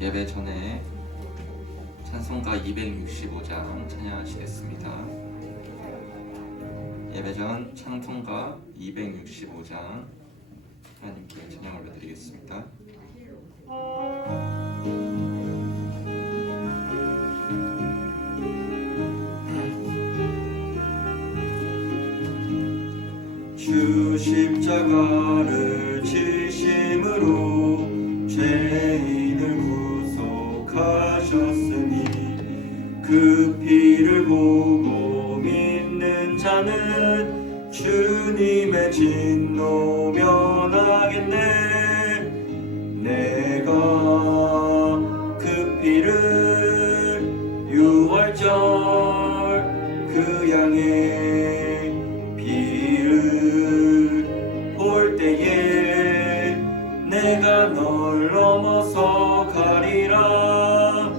예배 전에 찬송가 265장 찬양하시겠습니다. 예배 전 찬송가 265장 하나님께 찬양 올려드리겠습니다. 주 십자가를 지심으로 죄인을 구속하셨으니 그 피를 보고 믿는 자는 주님의 진노 면하겠네. 내가 그 피를 유월절 그 양의 피를 볼 때에 내가 널 넘어서 가리라.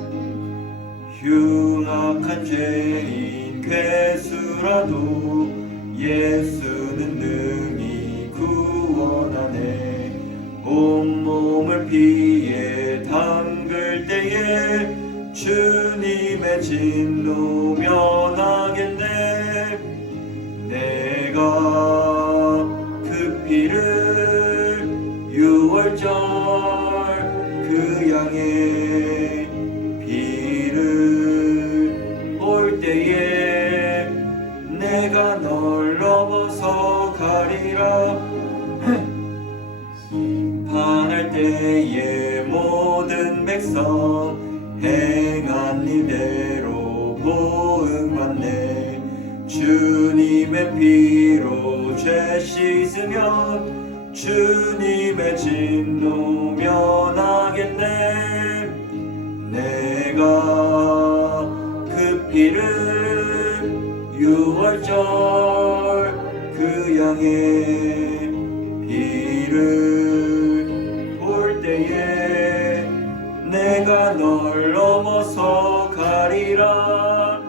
흉악한 죄인 괴수라도 예수는 능히 구원하네. 온몸을 피에 담글 때에 주님의 진노 면하겠네. 내가 그 피를 유월절 그 양의 피를 볼 때에 내가 널 넘어서 가리라. 심판할 때에 모든 백성 행한 일대로 보응받네. 주님의 피로 죄 씻으면 주님의 진노 면하겠네. 내가 그 피를 유월절 그 양의 피를 볼 때에 내가 널 넘어서 가리라.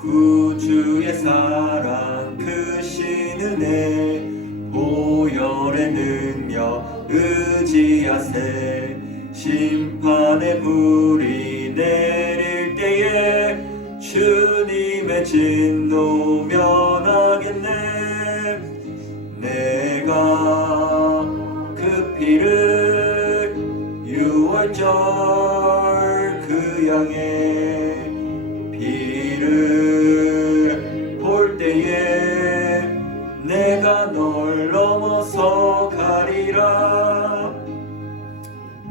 구주의 사랑 크신 은혜 보혈의 능력 의지하세. 심판의 불이 내릴 때에 주님의 진노 면하겠네. 내가 그 피를 유월절 그 양의 피를 볼 때에 내가 널 넘어서 가리라.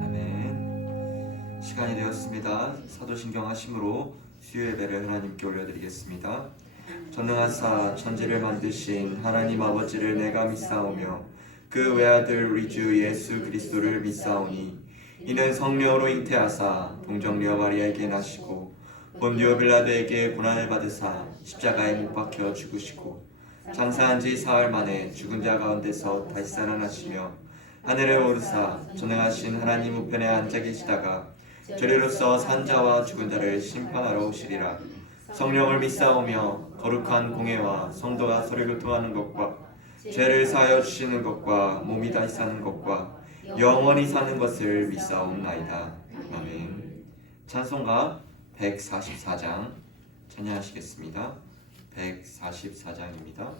아멘. 시간이 되었습니다. 사도신경 하심으로 수요 예배를 하나님께 올려드리겠습니다. 전능하사 천지를 만드신 하나님 아버지를 내가 믿사오며 그 외아들 우리 주 예수 그리스도를 믿사오니 이는 성령으로 잉태하사 동정녀 마리아에게 나시고 본디오 빌라도에게 고난을 받으사 십자가에 못 박혀 죽으시고 장사한 지 사흘 만에 죽은 자 가운데서 다시 살아나시며 하늘에 오르사 전능하신 하나님 우편에 앉아 계시다가 저리로서 산 자와 죽은 자를 심판하러 오시리라. 성령을 믿사오며 거룩한 공회와 성도가 서로 교통하는 것과 죄를 사하여 주시는 것과 몸이 다시 사는 것과 영원히 사는 것을 믿사옵나이다. 아멘. 찬송가 144장 찬양하시겠습니다. 144장입니다.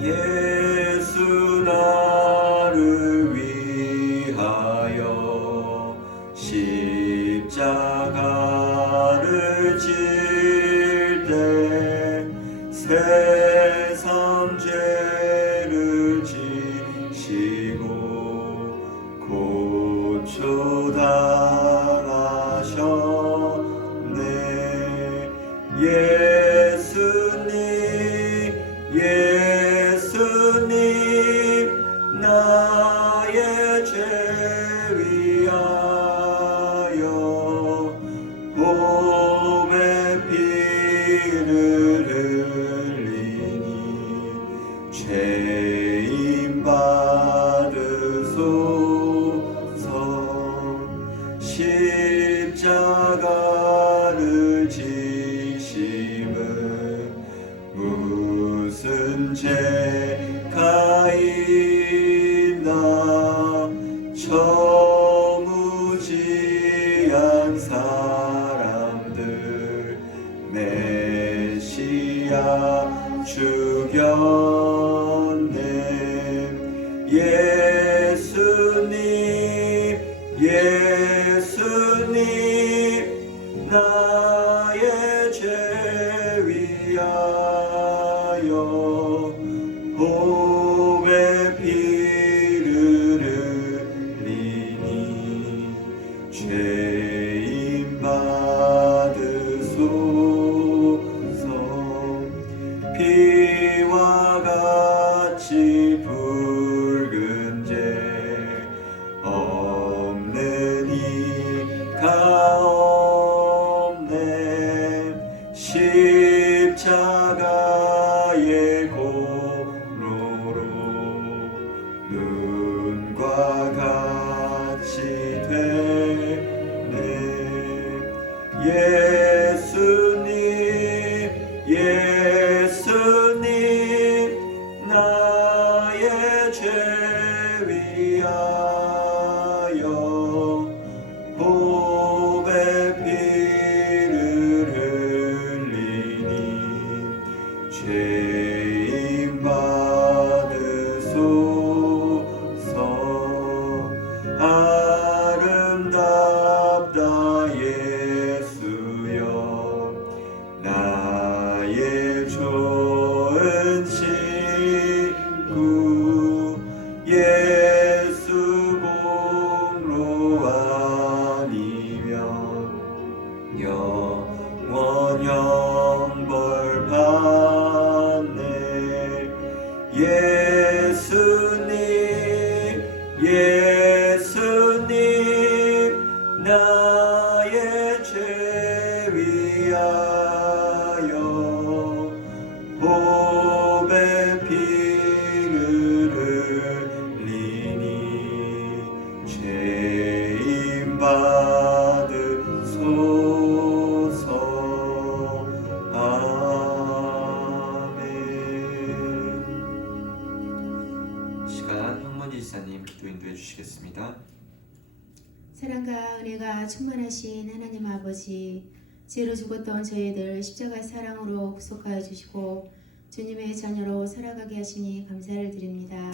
예수 나를 위하여 십자가를 질 때 세상 죄를 지시고 고초당하셨네. 예수님 나의 죄 위하여 십자가를 지심은 무슨 죄가 있나 저무지한 사람들 메시아 죽였네. 예수님 나의 죄 위하여 보배 피를 흘리니 죄인 받으소서. 피와 같이 붉은 죄 없는 이가 없네. 십자가의 공로로 눈과 같이 되네. 예수님 나의 죄 위하여 보배 피를 흘리니 죄인 받으소서. 아름답다 예수여 나의 좋은 친구. 예수 공로 아니면 영원 형벌 받네. 예수님 나의 죄 위하여 보배 피를 흘리니 죄인 받으소서. 아멘. 시간 황문지 지사님 기도 인도해 주시겠습니다. 사랑과 은혜가 충만하신 하나님 아버지, 죄로 죽었던 저희들 십자가 사랑으로 구속하여 주시고 주님의 자녀로 살아가게 하시니 감사를 드립니다.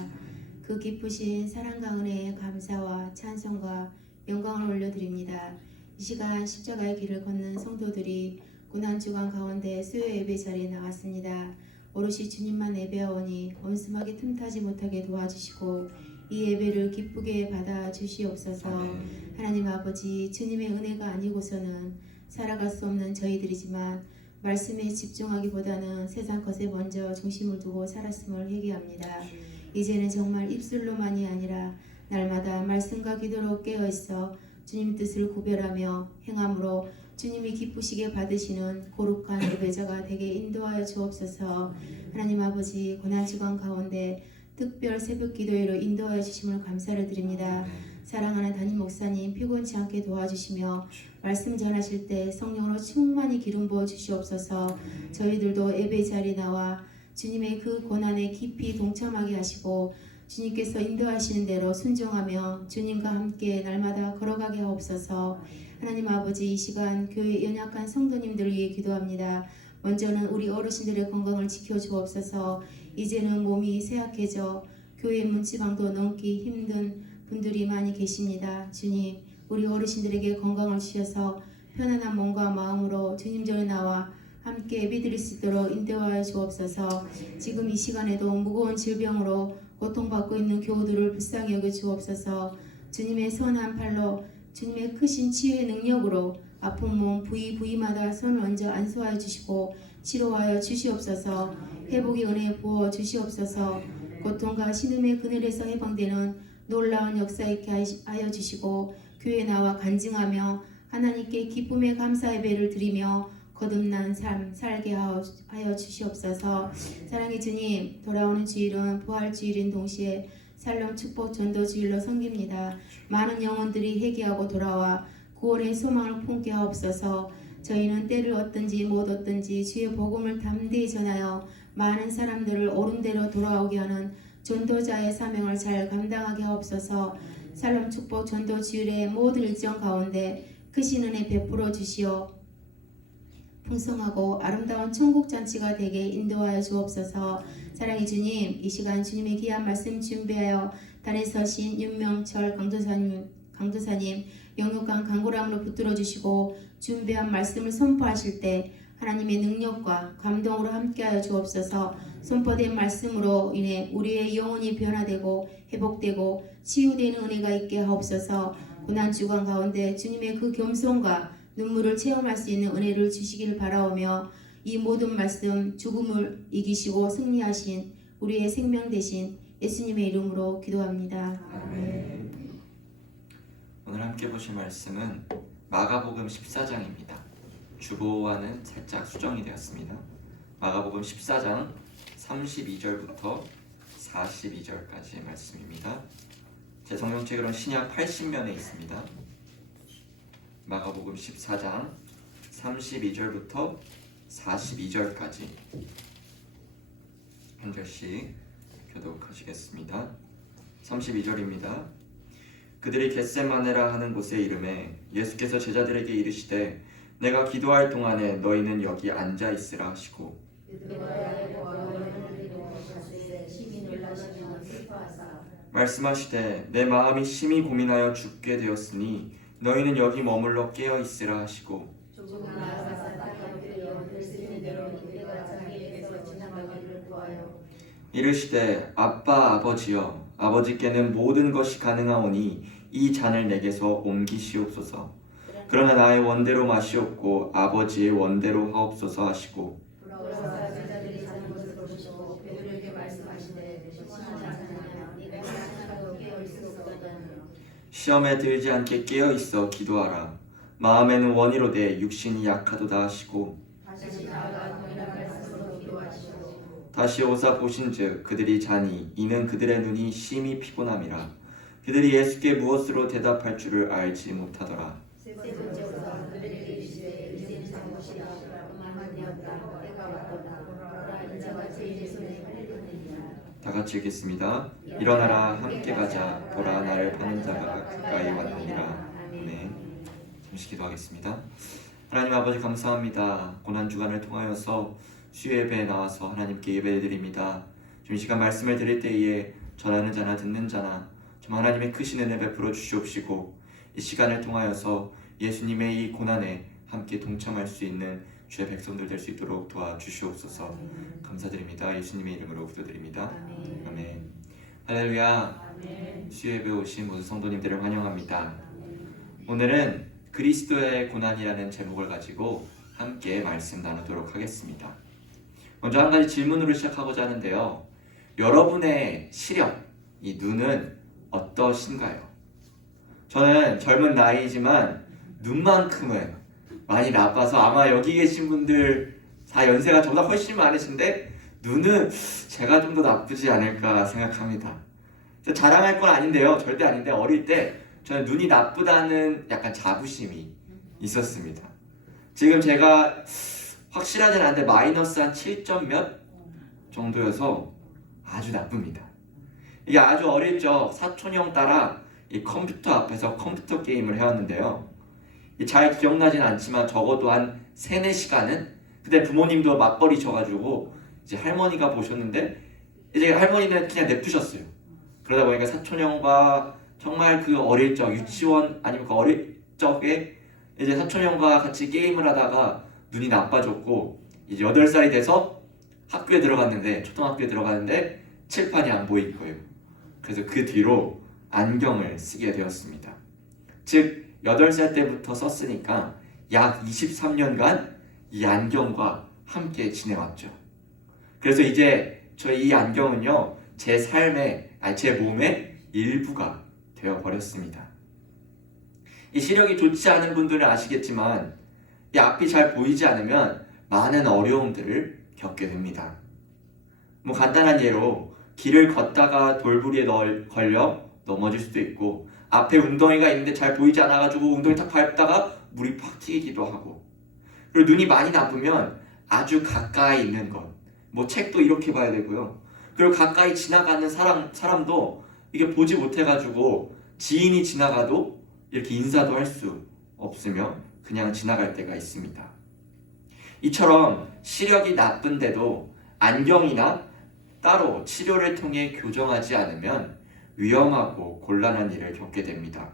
그 기쁘신 사랑과 은혜에 감사와 찬송과 영광을 올려드립니다. 이 시간 십자가의 길을 걷는 성도들이 고난주간 가운데 수요 예배 자리에 나왔습니다. 오롯이 주님만 예배하오니 원수마귀 틈타지 못하게 도와주시고 이 예배를 기쁘게 받아 주시옵소서. 하나님 아버지, 주님의 은혜가 아니고서는 살아갈 수 없는 저희들이지만 말씀에 집중하기보다는 세상 것에 먼저 중심을 두고 살았음을 회개합니다. 이제는 정말 입술로만이 아니라 날마다 말씀과 기도로 깨어있어 주님 뜻을 구별하며 행함으로 주님이 기쁘시게 받으시는 거룩한 예배자가 되게 인도하여 주옵소서. 하나님 아버지, 고난주간 가운데 특별 새벽 기도회로 인도하여 주심을 감사를 드립니다. 사랑하는 담임 목사님 피곤치 않게 도와주시며 말씀 전하실 때 성령으로 충만히 기름 부어 주시옵소서. 저희들도 예배 자리에 나와 주님의 그 고난에 깊이 동참하게 하시고 주님께서 인도하시는 대로 순종하며 주님과 함께 날마다 걸어가게 하옵소서. 하나님 아버지, 이 시간 교회 연약한 성도님들을 위해 기도합니다. 먼저는 우리 어르신들의 건강을 지켜주옵소서. 이제는 몸이 쇠약해져 교회 문지방도 넘기 힘든 분들이 많이 계십니다. 주님, 우리 어르신들에게 건강을 주셔서 편안한 몸과 마음으로 주님 전에 나와 함께 예배드릴 수 있도록 인도하여 주옵소서. 지금 이 시간에도 무거운 질병으로 고통받고 있는 교우들을 불쌍히 여겨 주옵소서. 주님의 선한 팔로 주님의 크신 치유의 능력으로 아픈 몸 부위마다 손을 얹어 안수하여 주시고 치료하여 주시옵소서. 회복의 은혜 부어 주시옵소서. 고통과 신음의 그늘에서 해방되는 놀라운 역사 있게 하여 주시고 교회에 나와 간증하며 하나님께 기쁨의 감사 예배를 드리며 거듭난 삶 살게 하여 주시옵소서. 사랑의 주님, 돌아오는 주일은 부활주일인 동시에 살롱 축복 전도 주일로 섬깁니다. 많은 영혼들이 회개하고 돌아와 구원의 소망을 품게 하옵소서. 저희는 때를 얻든지 못 얻든지 주의 복음을 담대히 전하여 많은 사람들을 옳은 대로 돌아오게 하는 전도자의 사명을 잘 감당하게 하옵소서. 살롬 축복 전도 주일의 모든 일정 가운데 크신 은혜 베풀어 주시어 풍성하고 아름다운 천국 잔치가 되게 인도하여 주옵소서. 사랑의 주님, 이 시간 주님의 귀한 말씀 준비하여 단에 서신 윤명철 강도사님 영육간 강고람으로 붙들어 주시고 준비한 말씀을 선포하실 때 하나님의 능력과 감동으로 함께하여 주옵소서. 선포된 말씀으로 인해 우리의 영혼이 변화되고 회복되고 치유되는 은혜가 있게 하옵소서. 고난 주간 가운데 주님의 그 겸손과 눈물을 체험할 수 있는 은혜를 주시기를 바라오며 이 모든 말씀 죽음을 이기시고 승리하신 우리의 생명 되신 예수님의 이름으로 기도합니다. 아멘. 오늘 함께 보실 말씀은 마가복음 14장입니다. 주보와는 살짝 수정이 되었습니다. 마가복음 14장 32절부터 42절까지의 말씀입니다. 제 성경책으로는 신약 80면에 있습니다. 마가복음 14장 32절부터 42절까지 한 절씩 교독하시겠습니다. 32절입니다. 그들이 겟세마네라 하는 곳에 이르매 예수께서 제자들에게 이르시되 내가 기도할 동안에 너희는 여기 앉아 있으라 하시고 말씀하시되 내 마음이 심히 고민하여 죽게 되었으니 너희는 여기 머물러 깨어 있으라 하시고 이르시되 아빠 아버지여 아버지께는 모든 것이 가능하오니 이 잔을 내게서 옮기시옵소서. 그러나 나의 원대로 마시옵고 아버지의 원대로 하옵소서 하시고 시험에 들지 않게 깨어 있어 기도하라. 마음에는 원이로되 육신이 약하도다 하시고 다시 오사 보신즉 그들이 자니 이는 그들의 눈이 심히 피곤함이라. 그들이 예수께 무엇으로 대답할 줄을 알지 못하더라. 다 같이 읽겠습니다. 일어나라 함께 가자. 보라 나를 파는 자가 가까이 왔느니라. 아멘. 잠시 기도하겠습니다. 하나님 아버지 감사합니다. 고난 주간을 통하여서 수요 예배에 나와서 하나님께 예배드립니다. 이 시간 말씀을 드릴 때에 전하는 자나 듣는 자나 좀 하나님의 크신 은혜 베풀어 주시옵시고 이 시간을 통하여서 예수님의 이 고난에 함께 동참할 수 있는 주의 백성들 될 수 있도록 도와주시옵소서. 감사드립니다. 예수님의 이름으로 기도드립니다. 아멘. 할렐루야. 수요 예배 오신 모든 성도님들을 환영합니다. 오늘은 그리스도의 고난이라는 제목을 가지고 함께 말씀 나누도록 하겠습니다. 먼저 한 가지 질문으로 시작하고자 하는데요. 여러분의 시력, 이 눈은 어떠신가요? 저는 젊은 나이지만 눈만큼은 많이 나빠서 아마 여기 계신 분들 다 연세가 저보다 훨씬 많으신데 눈은 제가 좀 더 나쁘지 않을까 생각합니다. 자랑할 건 아닌데요. 절대 아닌데 어릴 때 저는 눈이 나쁘다는 약간 자부심이 있었습니다. 지금 제가 확실하진 않은데 마이너스 한 7점 몇 정도여서 아주 나쁩니다. 이게 아주 어릴 적 사촌형 따라 이 컴퓨터 앞에서 컴퓨터 게임을 해왔는데요. 잘 기억나진 않지만 적어도 한 3-4시간은 그때 부모님도 맞벌이 쳐가지고 이제 할머니가 보셨는데 이제 할머니는 그냥 냅두셨어요. 그러다 보니까 사촌형과 정말 그 어릴 적 유치원 아니면 그 어릴 적에 이제 사촌형과 같이 게임을 하다가 눈이 나빠졌고 이제 8살이 돼서 학교에 들어갔는데 초등학교에 들어갔는데 칠판이 안 보일 거예요. 그래서 그 뒤로 안경을 쓰게 되었습니다. 즉 8살 때부터 썼으니까 약 23년간 이 안경과 함께 지내왔죠. 그래서 이제 저희 이 안경은요 제 삶의 제 몸의 일부가 되어버렸습니다. 이 시력이 좋지 않은 분들은 아시겠지만 이 앞이 잘 보이지 않으면 많은 어려움들을 겪게 됩니다. 간단한 예로 길을 걷다가 돌부리에 걸려 넘어질 수도 있고 앞에 웅덩이가 있는데 잘 보이지 않아가지고 웅덩이 탁 밟다가 물이 팍 튀기도 하고, 그리고 눈이 많이 나쁘면 아주 가까이 있는 것, 뭐 책도 이렇게 봐야 되고요. 그리고 가까이 지나가는 사람도 이게 보지 못해가지고 지인이 지나가도 이렇게 인사도 할 수 없으며 그냥 지나갈 때가 있습니다. 이처럼 시력이 나쁜데도 안경이나 따로 치료를 통해 교정하지 않으면 위험하고 곤란한 일을 겪게 됩니다.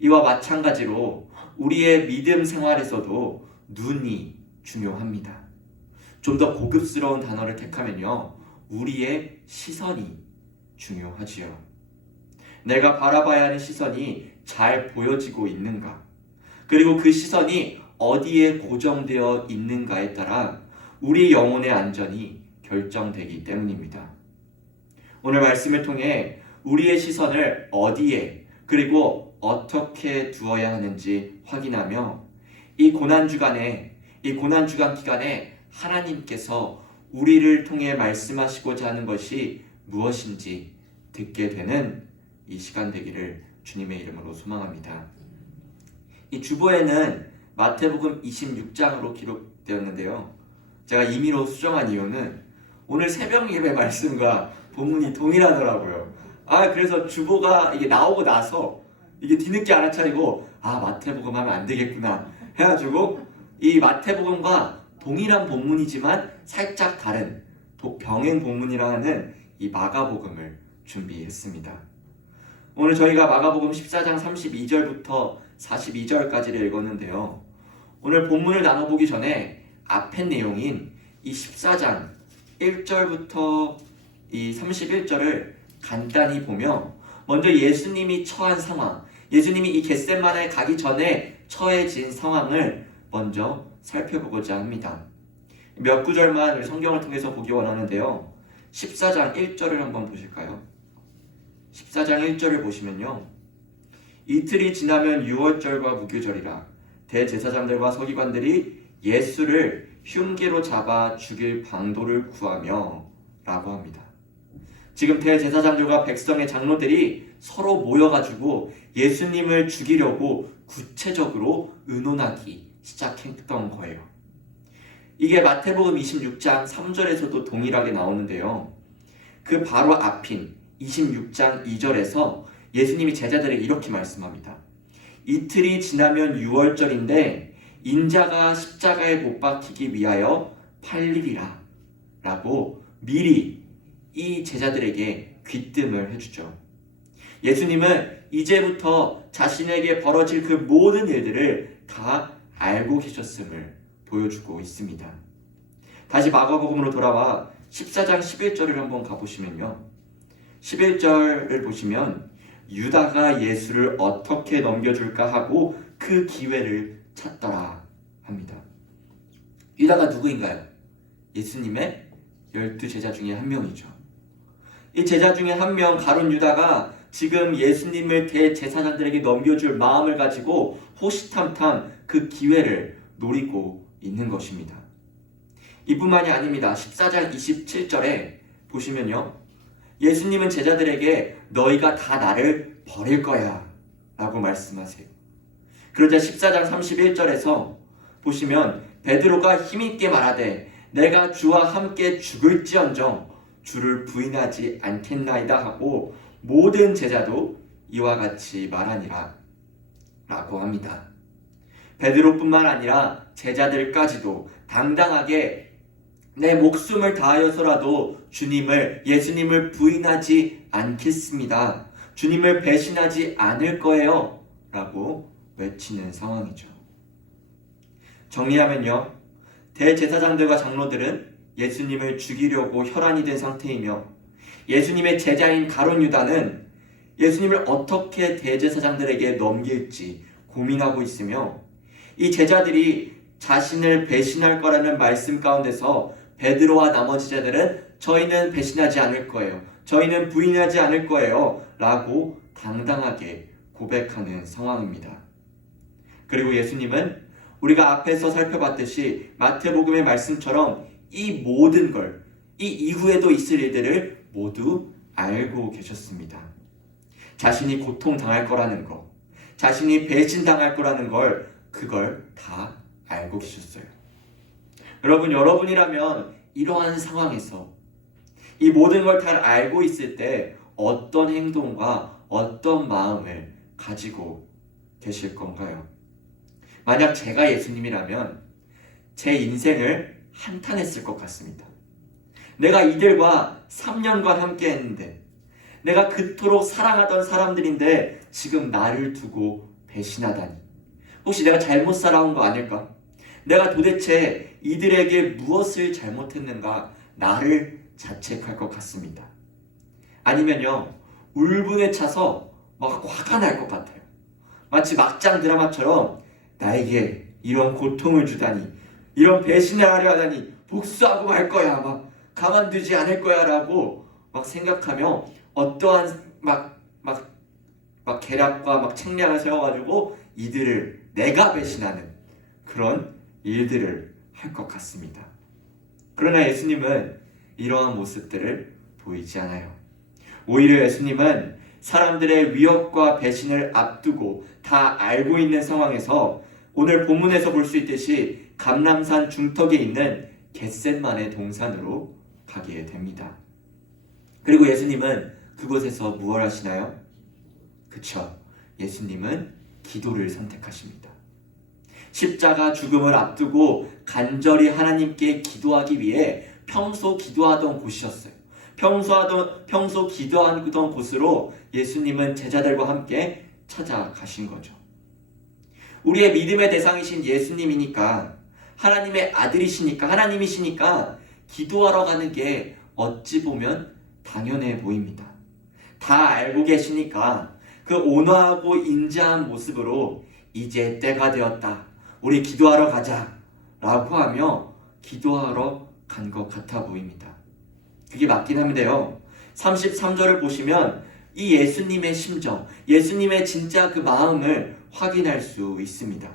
이와 마찬가지로 우리의 믿음 생활에서도 눈이 중요합니다. 좀 더 고급스러운 단어를 택하면요, 우리의 시선이 중요하지요. 내가 바라봐야 하는 시선이 잘 보여지고 있는가, 그리고 그 시선이 어디에 고정되어 있는가에 따라 우리 영혼의 안전이 결정되기 때문입니다. 오늘 말씀을 통해 우리의 시선을 어디에 그리고 어떻게 두어야 하는지 확인하며 이 고난주간 기간에 하나님께서 우리를 통해 말씀하시고자 하는 것이 무엇인지 듣게 되는 이 시간 되기를 주님의 이름으로 소망합니다. 이 주보에는 마태복음 26장으로 기록되었는데요. 제가 임의로 수정한 이유는 오늘 새벽 예배 말씀과 본문이 동일하더라고요. 그래서 주보가 이게 나오고 나서 이게 뒤늦게 알아차리고 마태복음 하면 안 되겠구나 해가지고 이 마태복음과 동일한 본문이지만 살짝 다른 병행 본문이라는 이 마가복음을 준비했습니다. 오늘 저희가 마가복음 14장 32절부터 42절까지를 읽었는데요. 오늘 본문을 나눠보기 전에 앞의 내용인 이 14장 1절부터 이 31절을 간단히 보며 먼저 예수님이 처한 상황, 예수님이 이 겟세마네에 가기 전에 처해진 상황을 먼저 살펴보고자 합니다. 몇 구절만 우리 성경을 통해서 보기 원하는데요. 14장 1절을 한번 보실까요? 14장 1절을 보시면요. 이틀이 지나면 유월절과 무교절이라 대제사장들과 서기관들이 예수를 흉기로 잡아 죽일 방도를 구하며 라고 합니다. 지금 대제사장들과 백성의 장로들이 서로 모여가지고 예수님을 죽이려고 구체적으로 의논하기 시작했던 거예요. 이게 마태복음 26장 3절에서도 동일하게 나오는데요. 그 바로 앞인 26장 2절에서 예수님이 제자들에게 이렇게 말씀합니다. 이틀이 지나면 유월절인데 인자가 십자가에 못 박히기 위하여 팔리리라 라고 미리 이 제자들에게 귀뜸을 해주죠. 예수님은 이제부터 자신에게 벌어질 그 모든 일들을 다 알고 계셨음을 보여주고 있습니다. 다시 마가복음으로 돌아와 14장 11절을 한번 가보시면요. 11절을 보시면 유다가 예수를 어떻게 넘겨줄까 하고 그 기회를 찾더라 합니다. 유다가 누구인가요? 예수님의 12제자 중에 한 명이죠. 이 제자 중에 한 명 가룟 유다가 지금 예수님을 대제사장들에게 넘겨줄 마음을 가지고 호시탐탐 그 기회를 노리고 있는 것입니다. 이뿐만이 아닙니다. 14장 27절에 보시면요. 예수님은 제자들에게 너희가 다 나를 버릴 거야 라고 말씀하세요. 그러자 14장 31절에서 보시면 베드로가 힘있게 말하되 내가 주와 함께 죽을지언정 주를 부인하지 않겠나이다 하고 모든 제자도 이와 같이 말하니라 라고 합니다. 베드로뿐만 아니라 제자들까지도 당당하게 내 목숨을 다하여서라도 예수님을 부인하지 않겠습니다. 주님을 배신하지 않을 거예요 라고 외치는 상황이죠. 정리하면요. 대제사장들과 장로들은 예수님을 죽이려고 혈안이 된 상태이며 예수님의 제자인 가룟 유다는 예수님을 어떻게 대제사장들에게 넘길지 고민하고 있으며 이 제자들이 자신을 배신할 거라는 말씀 가운데서 베드로와 나머지 제자들은 저희는 배신하지 않을 거예요. 저희는 부인하지 않을 거예요. 라고 당당하게 고백하는 상황입니다. 그리고 예수님은 우리가 앞에서 살펴봤듯이 마태복음의 말씀처럼 이 모든 이 이후에도 있을 일들을 모두 알고 계셨습니다. 자신이 고통당할 거라는 거, 자신이 배신당할 거라는 그걸 다 알고 계셨어요. 여러분이라면 이러한 상황에서 이 모든 걸 다 알고 있을 때 어떤 행동과 어떤 마음을 가지고 계실 건가요? 만약 제가 예수님이라면 제 인생을 한탄했을 것 같습니다. 내가 이들과 3년간 함께 했는데, 내가 그토록 사랑하던 사람들인데 지금 나를 두고 배신하다니. 혹시 내가 잘못 살아온 거 아닐까? 내가 도대체 이들에게 무엇을 잘못했는가? 나를 자책할 것 같습니다. 아니면요, 울분에 차서 막 화가 날 것 같아요. 마치 막장 드라마처럼 나에게 이런 고통을 주다니, 이런 배신을 하려 하다니, 복수하고 말 거야, 막 가만두지 않을 거야 라고 막 생각하며 어떠한 막 계략과 막 책략을 세워가지고 이들을 내가 배신하는 그런 일들을 할 것 같습니다. 그러나 예수님은 이러한 모습들을 보이지 않아요. 오히려 예수님은 사람들의 위협과 배신을 앞두고 다 알고 있는 상황에서 오늘 본문에서 볼 수 있듯이 감람산 중턱에 있는 겟셋만의 동산으로 가게 됩니다. 그리고 예수님은 그곳에서 무엇을 하시나요? 그쵸, 예수님은 기도를 선택하십니다. 십자가 죽음을 앞두고 간절히 하나님께 기도하기 위해 평소 기도하던 곳이었어요. 평소 기도하던 곳으로 예수님은 제자들과 함께 찾아가신 거죠. 우리의 믿음의 대상이신 예수님이니까, 하나님의 아들이시니까, 하나님이시니까 기도하러 가는 게 어찌 보면 당연해 보입니다. 다 알고 계시니까 그 온화하고 인자한 모습으로 이제 때가 되었다, 우리 기도하러 가자 라고 하며 기도하러 간 것 같아 보입니다. 그게 맞긴 한데요, 33절을 보시면 이 예수님의 심정, 예수님의 진짜 그 마음을 확인할 수 있습니다.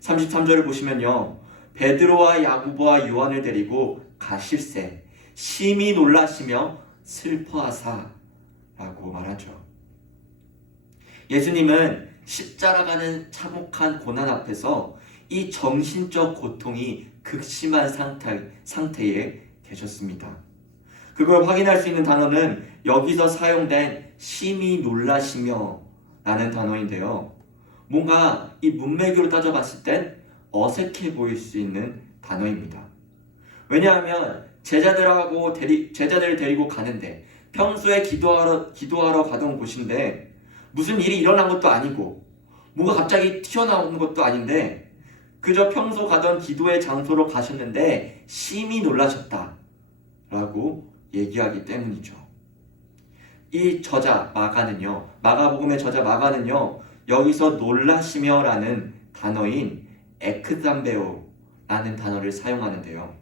33절을 보시면요, 베드로와 야고보와 요한을 데리고 가실새 심히 놀라시며 슬퍼하사 라고 말하죠. 예수님은 십자가가는 참혹한 고난 앞에서 이 정신적 고통이 극심한 상태에 계셨습니다. 그걸 확인할 수 있는 단어는 여기서 사용된 심히 놀라시며 라는 단어인데요, 뭔가 이 문맥으로 따져봤을 땐 어색해 보일 수 있는 단어입니다. 왜냐하면 제자들을 데리고 가는데, 평소에 기도하러 가던 곳인데 무슨 일이 일어난 것도 아니고 뭐가 갑자기 튀어나오는 것도 아닌데 그저 평소 가던 기도의 장소로 가셨는데 심히 놀라셨다 라고 얘기하기 때문이죠. 이 저자 마가는요, 마가복음의 저자 마가는요, 여기서 놀라시며 라는 단어인 에크삼베오 라는 단어를 사용하는데요,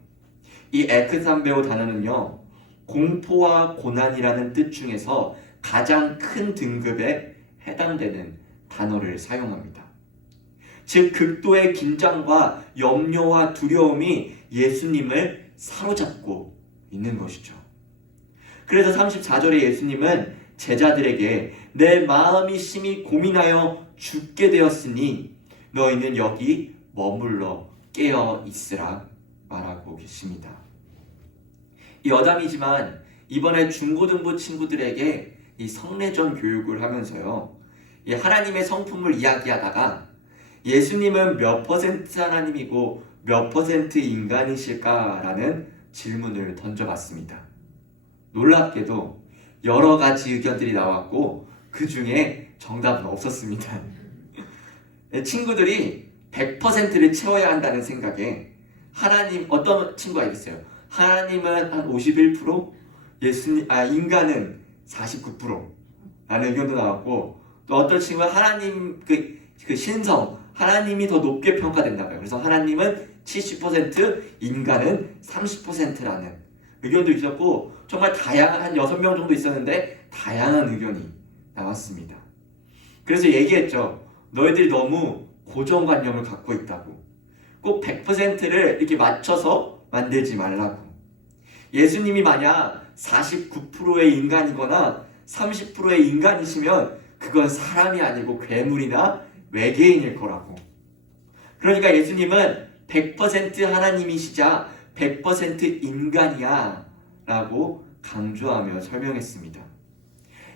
이 에크삼베오 단어는요, 공포와 고난이라는 뜻 중에서 가장 큰 등급에 해당되는 단어를 사용합니다. 즉 극도의 긴장과 염려와 두려움이 예수님을 사로잡고 있는 것이죠. 그래서 34절에 예수님은 제자들에게 내 마음이 심히 고민하여 죽게 되었으니 너희는 여기 머물러 깨어 있으라 말하고 계십니다. 이 여담이지만 이번에 중고등부 친구들에게 이 성례전 교육을 하면서요, 이 하나님의 성품을 이야기하다가 예수님은 몇 퍼센트 하나님이고 몇 퍼센트 인간이실까라는 질문을 던져봤습니다. 놀랍게도 여러 가지 의견들이 나왔고 그 중에 정답은 없었습니다. 친구들이 100%를 채워야 한다는 생각에 어떤 친구가 있어요. 하나님은 한 51%, 인간은 49% 라는 의견도 나왔고, 또 어떤 친구는 하나님 그 신성, 하나님이 더 높게 평가된다 봐요. 그래서 하나님은 70%, 인간은 30%라는 의견도 있었고, 정말 다양한 한 6명 정도 있었는데 다양한 의견이 나왔습니다. 그래서 얘기했죠. 너희들이 너무 고정관념을 갖고 있다고. 꼭 100%를 이렇게 맞춰서 만들지 말라고. 예수님이 만약 49%의 인간이거나 30%의 인간이시면 그건 사람이 아니고 괴물이나 외계인일 거라고. 그러니까 예수님은 100% 하나님이시자 100% 인간이야 라고 강조하며 설명했습니다.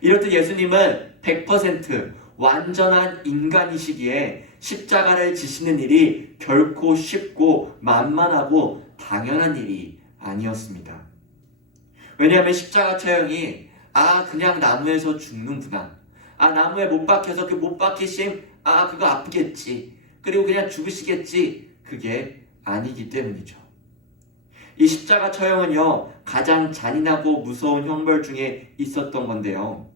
이렇듯 예수님은 100% 완전한 인간이시기에 십자가를 지시는 일이 결코 쉽고 만만하고 당연한 일이 아니었습니다. 왜냐하면 십자가 처형이 그냥 나무에서 죽는구나, 나무에 못 박혀서 그 못 박히심 그거 아프겠지, 그리고 그냥 죽으시겠지, 그게 아니기 때문이죠. 이 십자가 처형은요, 가장 잔인하고 무서운 형벌 중에 있었던 건데요,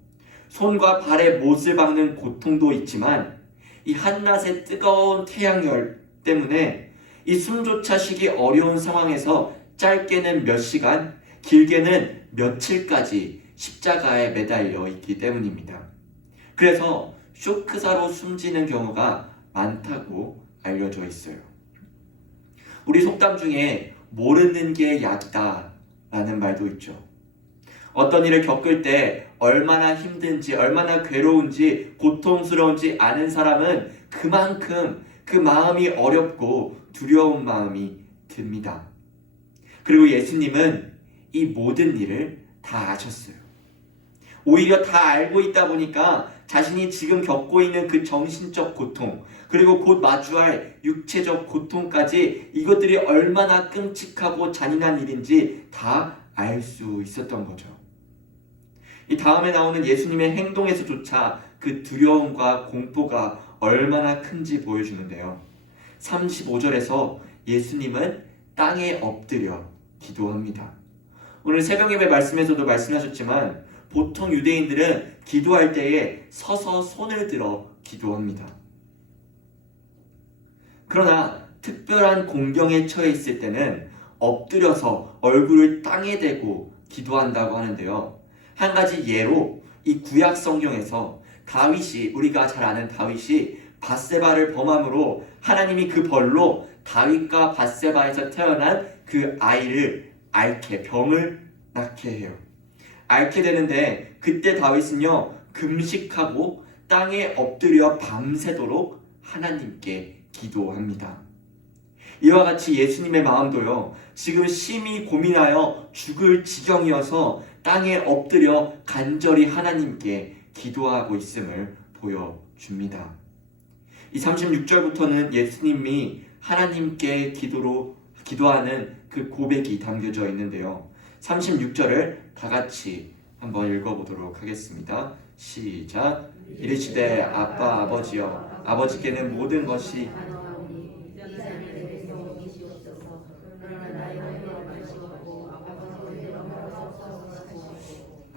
손과 발에 못을 박는 고통도 있지만 이 한낮의 뜨거운 태양열 때문에 이 숨조차 쉬기 어려운 상황에서 짧게는 몇 시간, 길게는 며칠까지 십자가에 매달려 있기 때문입니다. 그래서 쇼크사로 숨지는 경우가 많다고 알려져 있어요. 우리 속담 중에 모르는 게 약이다 라는 말도 있죠. 어떤 일을 겪을 때 얼마나 힘든지, 얼마나 괴로운지, 고통스러운지 아는 사람은 그만큼 그 마음이 어렵고 두려운 마음이 듭니다. 그리고 예수님은 이 모든 일을 다 아셨어요. 오히려 다 알고 있다 보니까 자신이 지금 겪고 있는 그 정신적 고통, 그리고 곧 마주할 육체적 고통까지 이것들이 얼마나 끔찍하고 잔인한 일인지 다 알 수 있었던 거죠. 이 다음에 나오는 예수님의 행동에서조차 그 두려움과 공포가 얼마나 큰지 보여주는데요. 35절에서 예수님은 땅에 엎드려 기도합니다. 오늘 새벽예배 말씀에서도 말씀하셨지만 보통 유대인들은 기도할 때에 서서 손을 들어 기도합니다. 그러나 특별한 공경에 처해 있을 때는 엎드려서 얼굴을 땅에 대고 기도한다고 하는데요. 한 가지 예로 이 구약 성경에서 다윗이, 우리가 잘 아는 다윗이 밧세바를 범함으로 하나님이 그 벌로 다윗과 밧세바에서 태어난 그 아이를 앓게, 병을 낳게 해요. 앓게 되는데 그때 다윗은요, 금식하고 땅에 엎드려 밤새도록 하나님께 기도합니다. 이와 같이 예수님의 마음도요, 지금 심히 고민하여 죽을 지경이어서 땅에 엎드려 간절히 하나님께 기도하고 있음을 보여줍니다. 이 36절부터는 예수님이 하나님께 기도하는 그 고백이 담겨져 있는데요. 36절을 다 같이 한번 읽어보도록 하겠습니다. 시작. 이르시되 아빠 아버지여, 아버지께는 모든 것이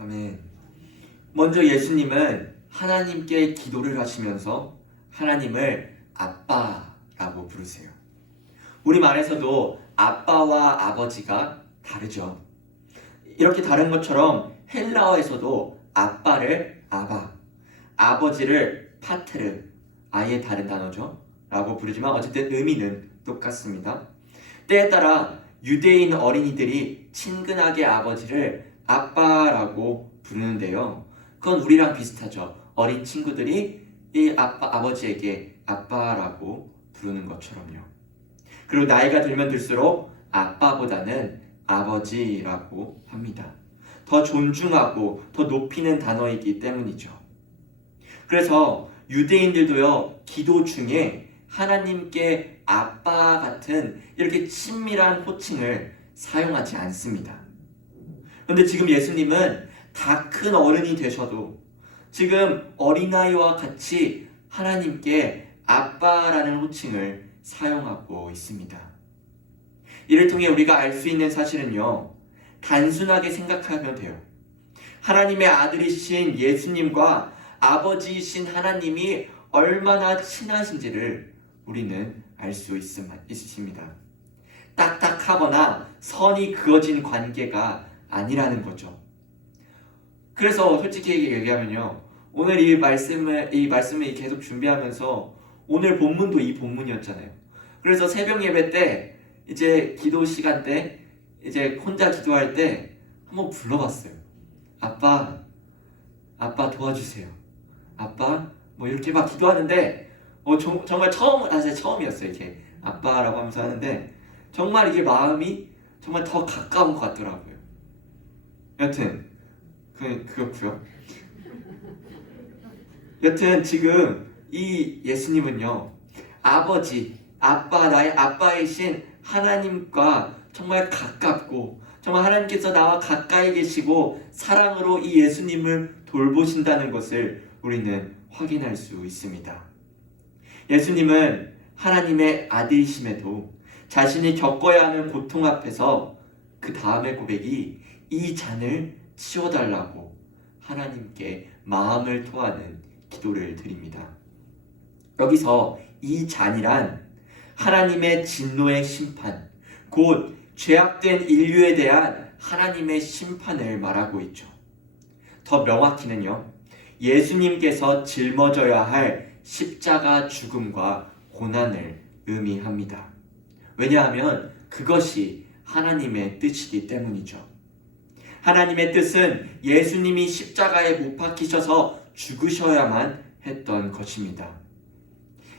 아멘. 먼저 예수님은 하나님께 기도를 하시면서 하나님을 아빠라고 부르세요. 우리말에서도 아빠와 아버지가 다르죠. 이렇게 다른 것처럼 헬라어에서도 아빠를 아바, 아버지를 파트르, 아예 다른 단어죠 라고 부르지만 어쨌든 의미는 똑같습니다. 때에 따라 유대인 어린이들이 친근하게 아버지를 아빠라고 부르는데요, 그건 우리랑 비슷하죠. 어린 친구들이 이 아버지에게 아빠라고 부르는 것처럼요. 그리고 나이가 들면 들수록 아빠보다는 아버지라고 합니다. 더 존중하고 더 높이는 단어이기 때문이죠. 그래서 유대인들도요, 기도 중에 하나님께 아빠 같은 이렇게 친밀한 호칭을 사용하지 않습니다. 그런데 지금 예수님은 다 큰 어른이 되셔도 지금 어린아이와 같이 하나님께 아빠라는 호칭을 사용하고 있습니다. 이를 통해 우리가 알 수 있는 사실은요, 단순하게 생각하면 돼요. 하나님의 아들이신 예수님과 아버지이신 하나님이 얼마나 친하신지를 우리는 알 수 있습니다. 딱딱하거나 선이 그어진 관계가 아니라는 거죠. 그래서 솔직히 얘기하면요, 오늘 이 말씀을 계속 준비하면서 오늘 본문도 이 본문이었잖아요. 그래서 새벽 예배 때 이제 기도 시간 때 이제 혼자 기도할 때 한번 불러봤어요. 아빠, 아빠 도와주세요. 아빠 뭐 이렇게 막 기도하는데 정말 사실 처음이었어요. 이렇게 아빠라고 하면서 하는데 정말 이게 마음이 정말 더 가까운 것 같더라고요. 여튼 그렇고요. 여튼 지금 이 예수님은요, 나의 아빠이신 하나님과 정말 가깝고 정말 하나님께서 나와 가까이 계시고 사랑으로 이 예수님을 돌보신다는 것을 우리는 확인할 수 있습니다. 예수님은 하나님의 아들이심에도 자신이 겪어야 하는 고통 앞에서 그 다음의 고백이 이 잔을 치워달라고 하나님께 마음을 토하는 기도를 드립니다. 여기서 이 잔이란 하나님의 진노의 심판, 곧 죄악된 인류에 대한 하나님의 심판을 말하고 있죠. 더 명확히는요, 예수님께서 짊어져야 할 십자가 죽음과 고난을 의미합니다. 왜냐하면 그것이 하나님의 뜻이기 때문이죠. 하나님의 뜻은 예수님이 십자가에 못 박히셔서 죽으셔야만 했던 것입니다.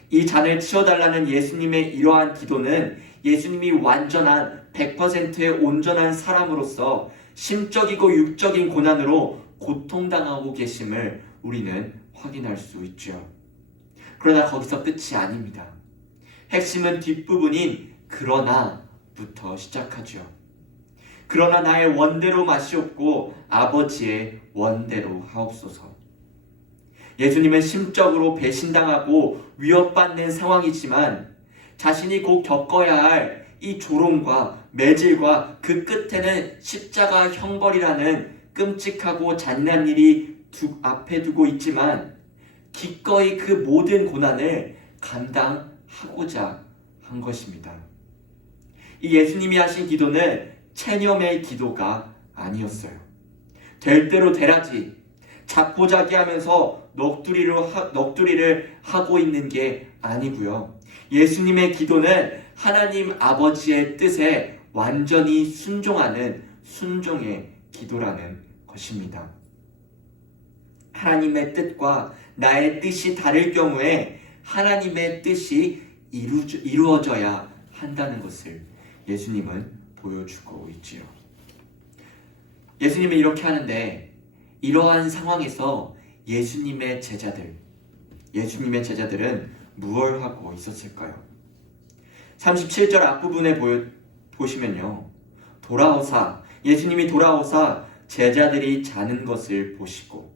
이 잔을 치워달라는 예수님의 이러한 기도는 예수님이 완전한 100%의 온전한 사람으로서 심적이고 육적인 고난으로 고통당하고 계심을 우리는 확인할 수 있죠. 그러나 거기서 끝이 아닙니다. 핵심은 뒷부분인 그러나부터 시작하죠. 그러나 나의 원대로 마시옵고 아버지의 원대로 하옵소서. 예수님은 심적으로 배신당하고 위협받는 상황이지만 자신이 곧 겪어야 할 이 조롱과 매질과 그 끝에는 십자가 형벌이라는 끔찍하고 잔인한 일이 앞에 두고 있지만 기꺼이 그 모든 고난을 감당하고자 한 것입니다. 이 예수님이 하신 기도는 체념의 기도가 아니었어요. 될 대로 되라지 자포자기하면서 넋두리를 하고 있는 게 아니고요. 예수님의 기도는 하나님 아버지의 뜻에 완전히 순종하는 순종의 기도라는 것입니다. 하나님의 뜻과 나의 뜻이 다를 경우에 하나님의 뜻이 이루어져야 한다는 것을 예수님은 보여주고 있지요. 예수님은 이렇게 하는데 이러한 상황에서 예수님의 제자들은 무엇을 하고 있었을까요? 37절 앞부분에 보시면요. 예수님이 돌아오사 제자들이 자는 것을 보시고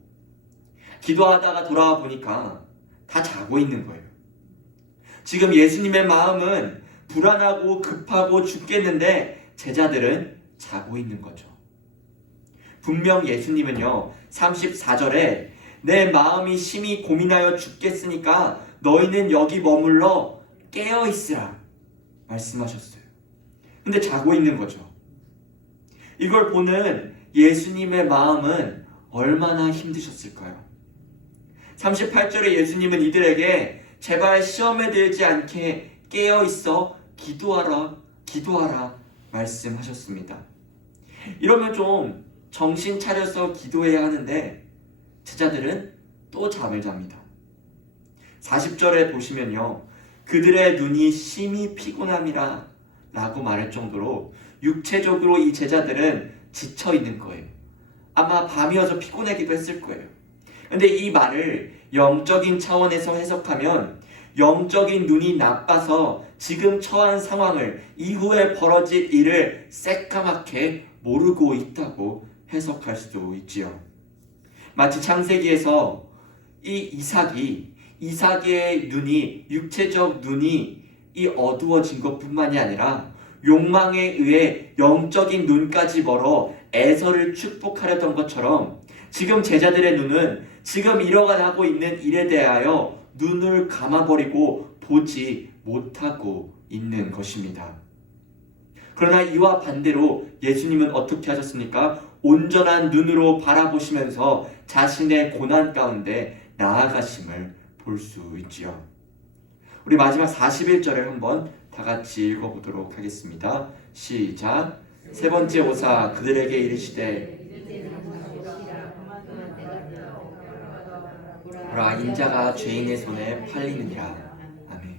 기도하다가 돌아와 보니까 다 자고 있는 거예요. 지금 예수님의 마음은 불안하고 급하고 죽겠는데 제자들은 자고 있는 거죠. 분명 예수님은요, 34절에 내 마음이 심히 고민하여 죽겠으니까 너희는 여기 머물러 깨어 있으라 말씀하셨어요. 근데 자고 있는 거죠. 이걸 보는 예수님의 마음은 얼마나 힘드셨을까요? 38절에 예수님은 이들에게 제발 시험에 들지 않게 깨어 있어 기도하라 말씀하셨습니다. 이러면 좀 정신 차려서 기도해야 하는데 제자들은 또 잠을 잡니다. 40절에 보시면요, 그들의 눈이 심히 피곤함이라 라고 말할 정도로 육체적으로 이 제자들은 지쳐 있는 거예요. 아마 밤이어서 피곤하기도 했을 거예요. 근데 이 말을 영적인 차원에서 해석하면 영적인 눈이 나빠서 지금 처한 상황을, 이후에 벌어질 일을 새까맣게 모르고 있다고 해석할 수도 있지요. 마치 창세기에서 이 이삭의 눈이, 육체적 눈이 이 어두워진 것뿐만이 아니라 욕망에 의해 영적인 눈까지 멀어 에서를 축복하려던 것처럼 지금 제자들의 눈은 지금 일어나고 있는 일에 대하여 눈을 감아버리고 보지 못하고 있는 것입니다. 그러나 이와 반대로 예수님은 어떻게 하셨습니까? 온전한 눈으로 바라보시면서 자신의 고난 가운데 나아가심을 볼 수 있지요. 우리 마지막 41절을 한번 다 같이 읽어보도록 하겠습니다. 시작. 세 번째 오사 그들에게 이르시되 보라 인자가 죄인의 손에 팔리느니라. 아멘.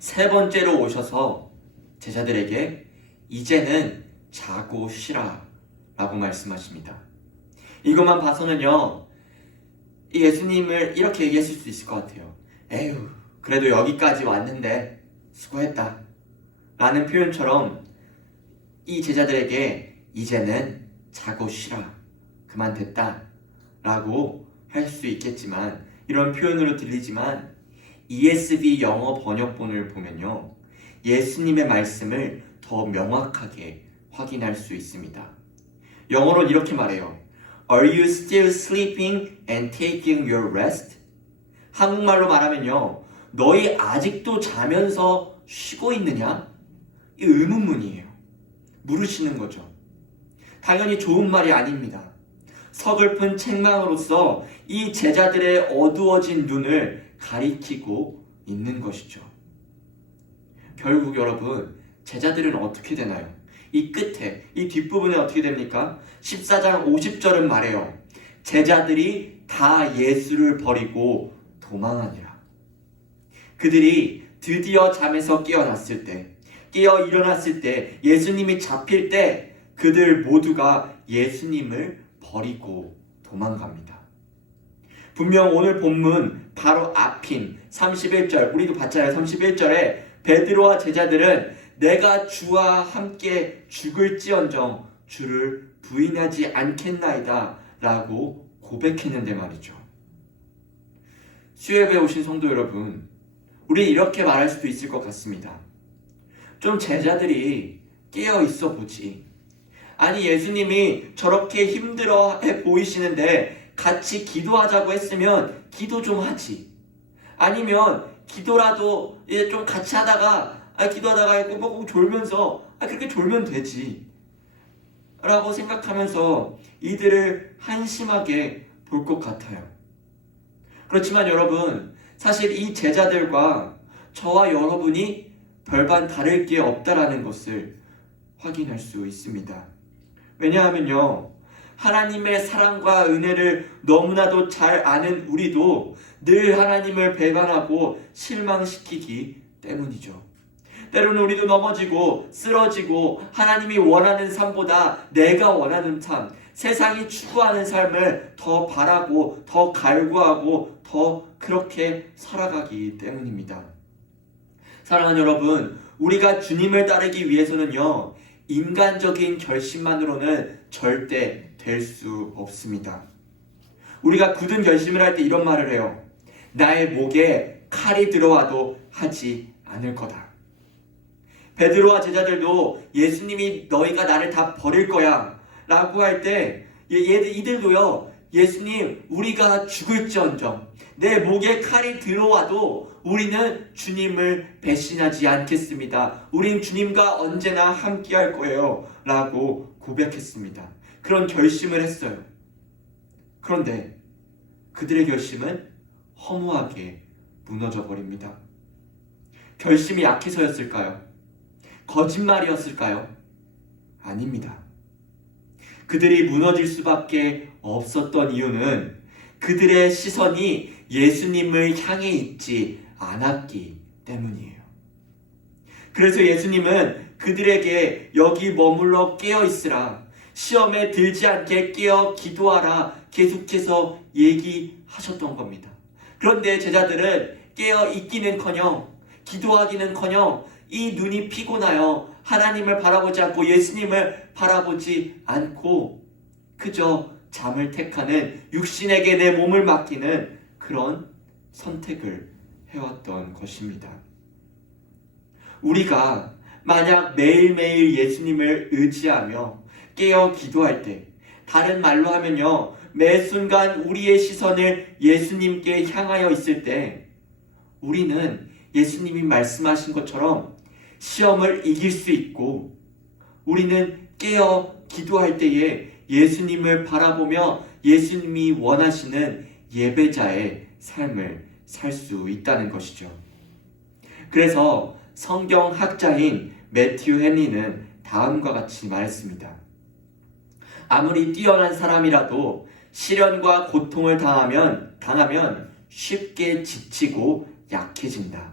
세 번째로 오셔서 제자들에게 이제는 자고 쉬라 라고 말씀하십니다. 이것만 봐서는요, 이 예수님을 이렇게 얘기했을 수 있을 것 같아요. 에휴, 그래도 여기까지 왔는데 수고했다 라는 표현처럼 이 제자들에게 이제는 자고 쉬라, 그만 됐다 라고 할 수 있겠지만, 이런 표현으로 들리지만 ESV 영어 번역본을 보면요, 예수님의 말씀을 더 명확하게 확인할 수 있습니다. 영어로는 이렇게 말해요. Are you still sleeping and taking your rest? 한국말로 말하면요, 너희 아직도 자면서 쉬고 있느냐? 이 의문문이에요. 물으시는 거죠. 당연히 좋은 말이 아닙니다. 서글픈 책망으로서 이 제자들의 어두워진 눈을 가리키고 있는 것이죠. 결국 여러분, 제자들은 어떻게 되나요? 이 끝에, 이 뒷부분에 어떻게 됩니까? 14장 50절은 말해요. 제자들이 다 예수를 버리고 도망하니라. 그들이 드디어 잠에서 깨어났을 때, 깨어 일어났을 때, 예수님이 잡힐 때 그들 모두가 예수님을 버리고 도망갑니다. 분명 오늘 본문 바로 앞인 31절, 우리도 봤잖아요. 31절에 베드로와 제자들은 내가 주와 함께 죽을지언정 주를 부인하지 않겠나이다 라고 고백했는데 말이죠. 수요예배 오신 성도 여러분, 우리 이렇게 말할 수도 있을 것 같습니다. 좀 제자들이 깨어 있어 보지. 아니, 예수님이 저렇게 힘들어해 보이시는데 같이 기도하자고 했으면 기도 좀 하지. 아니면 기도라도 이제 좀 같이 하다가 기도하다가 꼭 졸면서 그렇게 졸면 되지 라고 생각하면서 이들을 한심하게 볼 것 같아요. 그렇지만 여러분, 사실 이 제자들과 저와 여러분이 별반 다를 게 없다라는 것을 확인할 수 있습니다. 왜냐하면요, 하나님의 사랑과 은혜를 너무나도 잘 아는 우리도 늘 하나님을 배반하고 실망시키기 때문이죠. 때로는 우리도 넘어지고 쓰러지고 하나님이 원하는 삶보다 내가 원하는 삶, 세상이 추구하는 삶을 더 바라고 더 갈구하고 더 그렇게 살아가기 때문입니다. 사랑하는 여러분, 우리가 주님을 따르기 위해서는요, 인간적인 결심만으로는 절대 될 수 없습니다. 우리가 굳은 결심을 할 때 이런 말을 해요. 나의 목에 칼이 들어와도 하지 않을 거다. 베드로와 제자들도 예수님이 너희가 나를 다 버릴 거야 라고 할 때 이들도요, 예수님 우리가 죽을지언정 내 목에 칼이 들어와도 우리는 주님을 배신하지 않겠습니다. 우린 주님과 언제나 함께 할 거예요 라고 고백했습니다. 그런 결심을 했어요. 그런데 그들의 결심은 허무하게 무너져 버립니다. 결심이 약해서였을까요? 거짓말이었을까요? 아닙니다. 그들이 무너질 수밖에 없었던 이유는 그들의 시선이 예수님을 향해 있지 않았기 때문이에요. 그래서 예수님은 그들에게 여기 머물러 깨어 있으라, 시험에 들지 않게 깨어 기도하라 계속해서 얘기하셨던 겁니다. 그런데 제자들은 깨어 있기는커녕 기도하기는커녕 이 눈이 피곤하여 하나님을 바라보지 않고 예수님을 바라보지 않고 그저 잠을 택하는, 육신에게 내 몸을 맡기는 그런 선택을 해왔던 것입니다. 우리가 만약 매일매일 예수님을 의지하며 깨어 기도할 때, 다른 말로 하면요, 매 순간 우리의 시선을 예수님께 향하여 있을 때 우리는 예수님이 말씀하신 것처럼 시험을 이길 수 있고, 우리는 깨어 기도할 때에 예수님을 바라보며 예수님이 원하시는 예배자의 삶을 살 수 있다는 것이죠. 그래서 성경학자인 매튜 헨리는 다음과 같이 말했습니다. 아무리 뛰어난 사람이라도 시련과 고통을 당하면 쉽게 지치고 약해진다.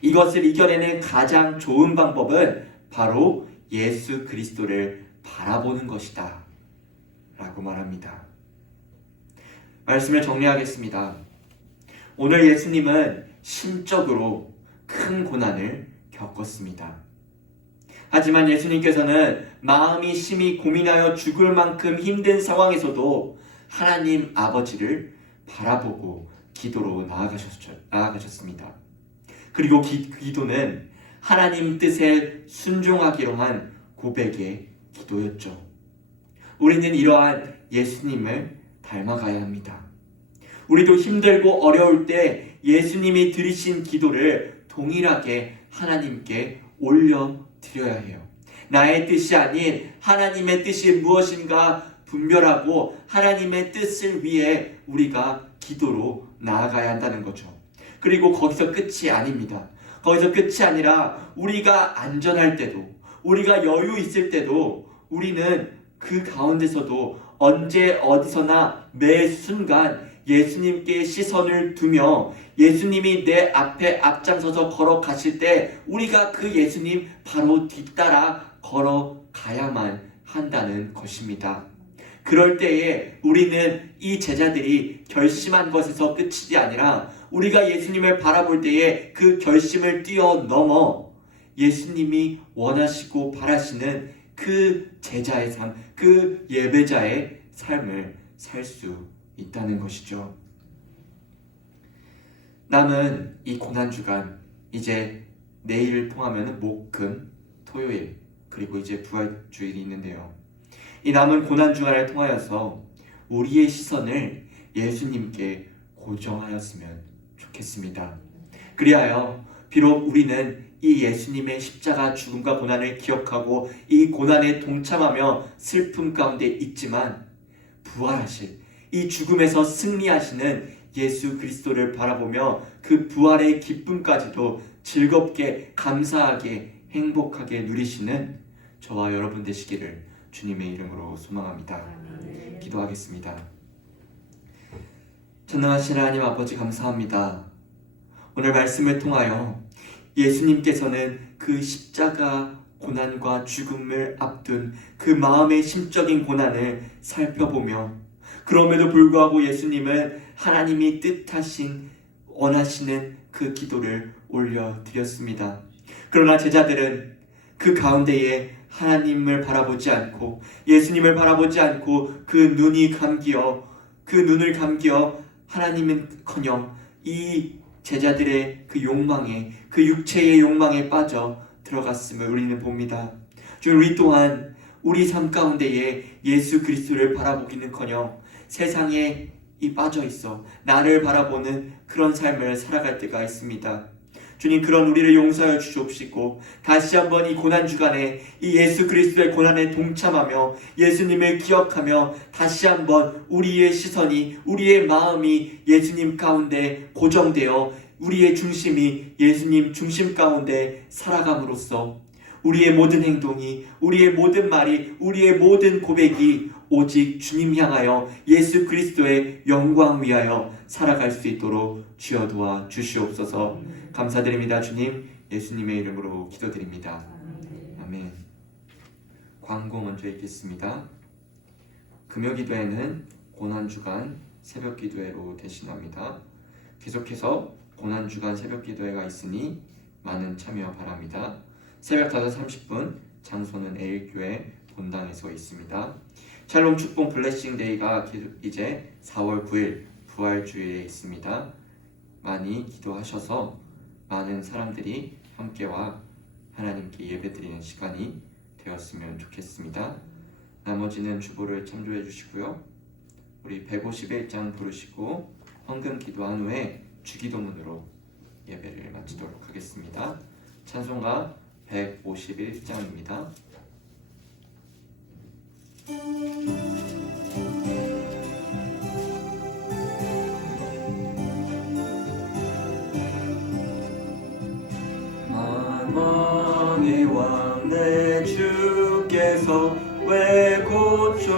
이것을 이겨내는 가장 좋은 방법은 바로 예수 그리스도를 바라보는 것이다 라고 말합니다. 말씀을 정리하겠습니다. 오늘 예수님은 심적으로 큰 고난을 겪었습니다. 하지만 예수님께서는 마음이 심히 고민하여 죽을 만큼 힘든 상황에서도 하나님 아버지를 바라보고 기도로 나아가셨습니다. 그리고 기도는 하나님 뜻에 순종하기로 한 고백의 기도였죠. 우리는 이러한 예수님을 닮아가야 합니다. 우리도 힘들고 어려울 때 예수님이 드리신 기도를 동일하게 하나님께 올려드려야 해요. 나의 뜻이 아닌 하나님의 뜻이 무엇인가 분별하고 하나님의 뜻을 위해 우리가 기도로 나아가야 한다는 거죠. 그리고 거기서 끝이 아닙니다. 거기서 끝이 아니라 우리가 안전할 때도, 우리가 여유 있을 때도 우리는 그 가운데서도 언제 어디서나 매 순간 예수님께 시선을 두며 예수님이 내 앞에 앞장서서 걸어가실 때 우리가 그 예수님 바로 뒤따라 걸어가야만 한다는 것입니다. 그럴 때에 우리는 이 제자들이 결심한 것에서 끝이 아니라 우리가 예수님을 바라볼 때에 그 결심을 뛰어넘어 예수님이 원하시고 바라시는 그 제자의 삶, 그 예배자의 삶을 살 수 있다는 것이죠. 남은 이 고난주간, 이제 내일 통하면 목, 금, 토요일, 그리고 이제 부활주일이 있는데요. 이 남은 고난주간을 통하여서 우리의 시선을 예수님께 고정하였으면 좋겠습니다. 그리하여 비록 우리는 이 예수님의 십자가 죽음과 고난을 기억하고 이 고난에 동참하며 슬픔 가운데 있지만 부활하실, 이 죽음에서 승리하시는 예수 그리스도를 바라보며 그 부활의 기쁨까지도 즐겁게, 감사하게, 행복하게 누리시는 저와 여러분 되시기를 주님의 이름으로 소망합니다. 기도하겠습니다. 전능하신 하나님 아버지, 감사합니다. 오늘 말씀을 통하여 예수님께서는 그 십자가 고난과 죽음을 앞둔 그 마음의 심적인 고난을 살펴보며, 그럼에도 불구하고 예수님은 하나님이 뜻하신, 원하시는 그 기도를 올려드렸습니다. 그러나 제자들은 그 가운데에 하나님을 바라보지 않고, 예수님을 바라보지 않고 그 눈을 감기어 하나님은커녕 이 제자들의 그 욕망에, 그 육체의 욕망에 빠져 들어갔음을 우리는 봅니다. 주님, 우리 또한 우리 삶 가운데에 예수 그리스도를 바라보기는커녕 세상에 빠져 있어 나를 바라보는 그런 삶을 살아갈 때가 있습니다. 주님, 그런 우리를 용서하여 주시옵시고 다시 한번 이 고난주간에 이 예수 그리스도의 고난에 동참하며 예수님을 기억하며 다시 한번 우리의 시선이, 우리의 마음이 예수님 가운데 고정되어 우리의 중심이 예수님 중심 가운데 살아감으로써 우리의 모든 행동이, 우리의 모든 말이, 우리의 모든 고백이 오직 주님 향하여 예수 그리스도의 영광 위하여 살아갈 수 있도록 주여 도와 주시옵소서. 감사드립니다. 주님, 예수님의 이름으로 기도드립니다. 아멘. 광고 먼저 읽겠습니다. 금요기도에는 고난주간 새벽기도회로 대신합니다. 계속해서 고난주간 새벽기도회가 있으니 많은 참여 바랍니다. 새벽 5시 30분, 장소는 에일교회 본당에서 있습니다. 샬롬 축복 블레싱 데이가 이제 4월 9일 부활주일에 있습니다. 많이 기도하셔서 많은 사람들이 함께와 하나님께 예배드리는 시간이 되었으면 좋겠습니다. 나머지는 주보를 참조해 주시고요. 우리 151장 부르시고 헌금 기도한 후에 주기도문으로 예배를 마치도록 하겠습니다. 찬송가 151장입니다. 만왕의 왕 내 주께서 왜 고초당했나,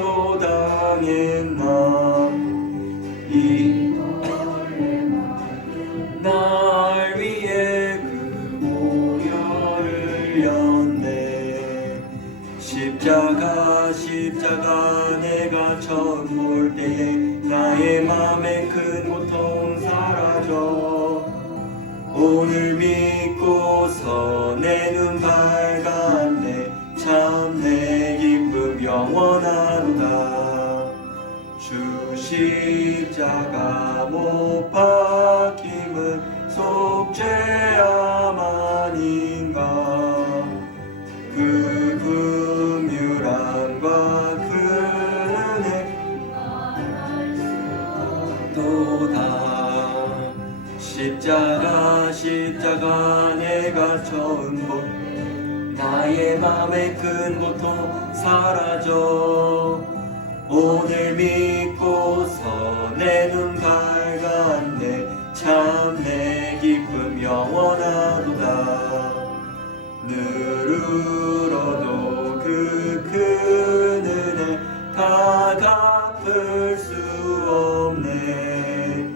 이 흘렸네. 십자가 십자가 내가 처음 볼 때에 나의 맘에 큰 고통 사라져. 오늘 믿고서 내 눈 밝았네. 참 내 기쁨 영원하도다. 주 십자가 못 박힘은 속죄함 아닌가. 그 긍휼함과 그 은혜 도다. 십자가 십자가 내가 처음 본 나의 맘에 큰 고통 사라져. 오늘 믿고서 내 눈 밝았네. 참 내 기쁨 영원하도다. 늘 울어도 그 큰 은혜 다 갚을 수 없네.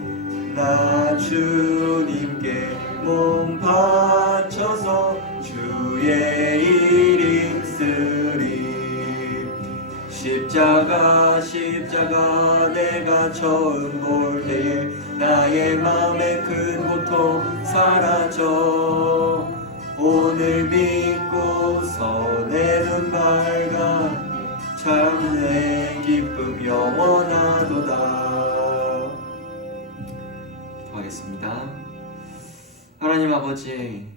나 주님께 몸 바쳐서 주의 이름 쓰리. 십자가 십자가 내가 처음 볼 때에 나의 맘에 큰 고통 사라져. 오늘 믿고서 내 눈 밝아. 참 내 기쁨 영원하도다. 기도하겠습니다. 하나님 아버지,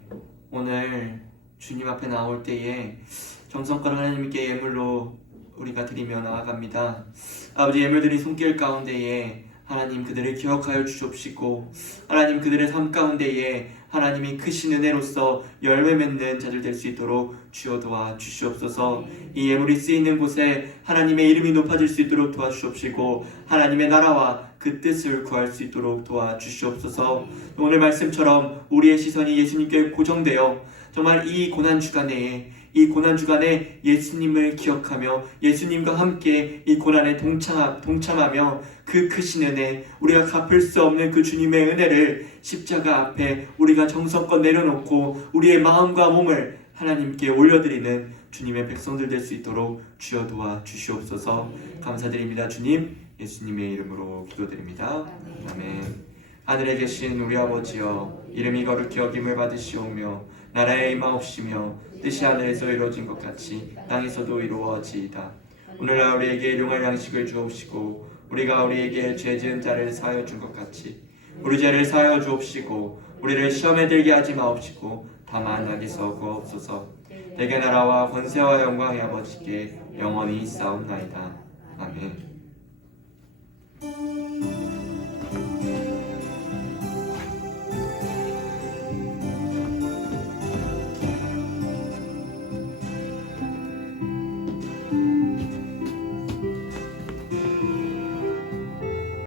오늘 주님 앞에 나올 때에 정성껏 하나님께 예물로 우리가 드리며 나아갑니다. 아버지, 예물들이 손길 가운데에 하나님 그들을 기억하여 주옵시고, 하나님 그들의 삶 가운데에 하나님이 크신 은혜로서 열매 맺는 자들 될 수 있도록 주여 도와 주시옵소서. 이 예물이 쓰이는 곳에 하나님의 이름이 높아질 수 있도록 도와주옵시고, 하나님의 나라와 그 뜻을 구할 수 있도록 도와주시옵소서. 오늘 말씀처럼 우리의 시선이 예수님께 고정되어 정말 이 고난주간에 예수님을 기억하며 예수님과 함께 이 고난에 동참하며 그 크신 은혜, 우리가 갚을 수 없는 그 주님의 은혜를 십자가 앞에 우리가 정성껏 내려놓고 우리의 마음과 몸을 하나님께 올려드리는 주님의 백성들 될 수 있도록 주여 도와 주시옵소서. 감사드립니다. 주님, 예수님의 이름으로 기도드립니다. 아멘. 하늘에 계신 우리 아버지여, 이름이 거룩히 여김을 받으시오며 나라에 임하옵시며 뜻이 하늘에서 이루어진 것 같이 땅에서도 이루어지이다. 오늘날 우리에게 일용할 양식을 주옵시고, 우리가 우리에게 죄 지은 자를 사하여 준 것 같이 우리 죄를 사하여 주옵시고, 우리를 시험에 들게 하지 마옵시고 다만 악에서 구하옵소서. 대개 나라와 권세와 영광의 아버지께 영원히 있사옵나이다. 아멘.